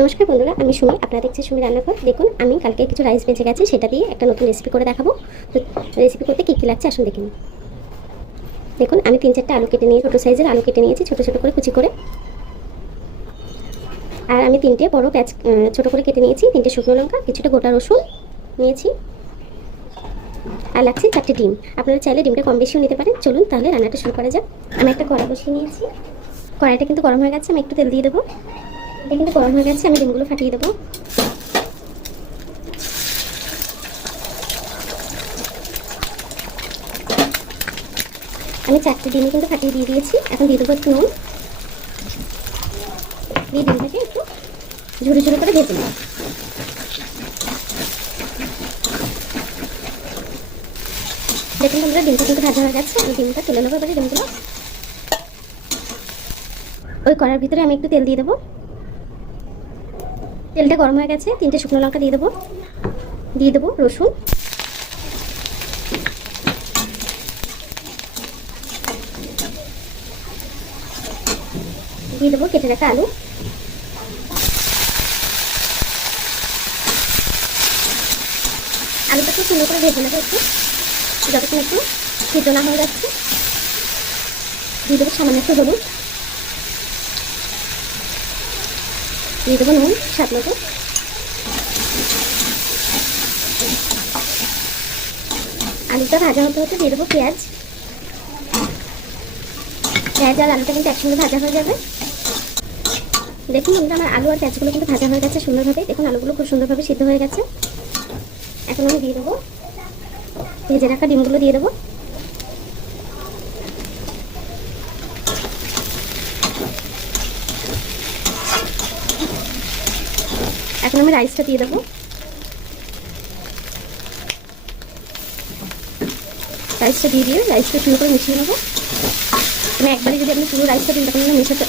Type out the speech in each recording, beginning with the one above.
নমস্কার বন্ধুরা, আমি সুমি। আপনারা দেখছেন সুমি রান্নাঘর। দেখুন, আমি কালকে কিছু রাইস বেঁচে গেছে, সেটা দিয়ে একটা নতুন রেসিপি করে দেখাবো। তো রেসিপি করতে কী কী লাগছে আসুন দেখে নিন। দেখুন, আমি 3-4টা আলু কেটে নিয়ে ছোটো সাইজের আলু কেটে নিয়েছি, ছোটো ছোটো করে কুচি করে। আর আমি 3টে বড় প্যাচ ছোটো করে কেটে নিয়েছি, 3টে শুকনো লঙ্কা, কিছুটা গোটা রসুন নিয়েছি। আর লাগছে 4টে ডিম। আপনারা চাইলে ডিমটা কম বেশিও নিতে পারেন। চলুন তাহলে রান্নাটা শুরু করা যাক। আমি একটা কড়াই বসিয়ে নিয়েছি। কড়াইটা কিন্তু গরম হয়ে গেছে, আমি একটু তেল দিয়ে দেবো। এটা কিন্তু গরম হয়ে গেছে, আমি ডিমগুলো ফাটিয়ে দেবো। আমি 4টে ডিম কিন্তু ফাটিয়ে দিয়ে দিয়েছি। এখন দিয়ে দেবো একটু নুন, দিয়ে ডিমটাকে একটু ঝুড়ি ঝুড়ি করে ভেজে নেব। দেখুন বন্ধুরা, ডিমটা কিন্তু ভাজা হয়ে গেছে। আমি ডিমটা তুলে নেবো এবারে ডিমগুলো। ওই কড়ার ভিতরে আমি একটু তেল দিয়ে দেবো। তেলটা গরম হয়ে গেছে, 3টে শুকনো লঙ্কা দিয়ে দেবো। দিয়ে দেবো রসুন, দিয়ে দেবো কেটে রাখা আলু। আলুটা খুব সুন্দর করে ভেজে নেবো একটু, যতক্ষণ একটু সিদ্ধ না হয়ে যাচ্ছে। দিয়ে দেবো সামান্য একটু হলুদ, দিয়ে দেবো নুন স্বাদ মতো। আলুটা ভাজা হতে হতে দিয়ে দেবো পেঁয়াজ। পেঁয়াজ আর আলুটা কিন্তু একসঙ্গে ভাজা হয়ে যাবে। দেখুন বন্ধুরা, আমার আলু আর পেঁয়াজগুলো কিন্তু ভাজা হয়ে গেছে সুন্দরভাবে। দেখুন আলুগুলো খুব সুন্দরভাবে সিদ্ধ হয়ে গেছে। এখন আমি দিয়ে দেবো ভেজে রাখা ডিমগুলো, দিয়ে দেবো। এখন আমি রাইসটা দিয়ে দেবো। রাইসটা দিয়ে রাইসটা সুন্দর করে মিশিয়ে নেবো। আমি একবারে যদি আপনি পুরো রাইসটা দিন তখন মেশাতে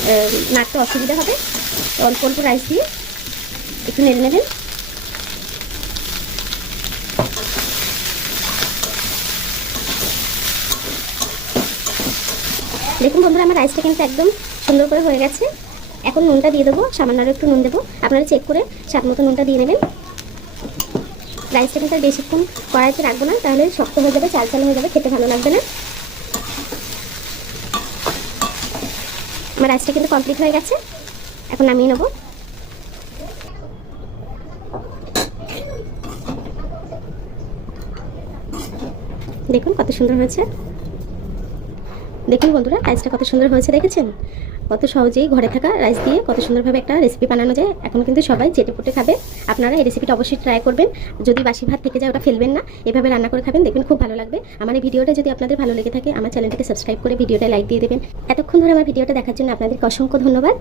নাড়তে অসুবিধা হবে। তো অল্প অল্প রাইস দিয়ে একটু নেড়ে নেবেন। দেখুন বন্ধুরা, আমার রাইসটা কিন্তু একদম সুন্দর করে হয়ে গেছে। এখন নুনটা দিয়ে দেবো, সামান্য আরও একটু নুন দেবো। আপনারা চেক করে স্বাদ মতো নুনটা দিয়ে নেবেন। রাইসটা কিন্তু আর বেশিক্ষণ কড়াইতে রাখবো না, তাহলে শক্ত হয়ে যাবে, চাল চাল হয়ে যাবে, খেতে ভালো লাগবে না। আমার রাইসটা কিন্তু কমপ্লিট হয়ে গেছে, এখন নামিয়ে নেবো। দেখুন কত সুন্দর হয়েছে। দেখুন বন্ধুরা, রাইসটা কত সুন্দর হয়েছে, দেখেছেন? কত সহজেই ঘরে থাকা রাইস দিয়ে কত সুন্দরভাবে একটা রেসিপি বানানো যায়। এখন কিন্তু সবাই চেটেপুটে খাবে। আপনারা এই রেসিপিটা অবশ্যই ট্রাই করবেন। যদি বাসি ভাত থেকে যায় ওটা ফেলবেন না, এভাবে রান্না করে খাবেন, দেখবেন খুব ভালো লাগবে। আমার এই ভিডিওটা যদি আপনাদের ভালো লেগে থাকে, আমার চ্যানেলটিকে সাবস্ক্রাইব করে ভিডিওটা লাইক দিয়ে দেবেন। এতক্ষণ ধরে আমার ভিডিওটা দেখার জন্য আপনাদেরকে অসংখ্য ধন্যবাদ।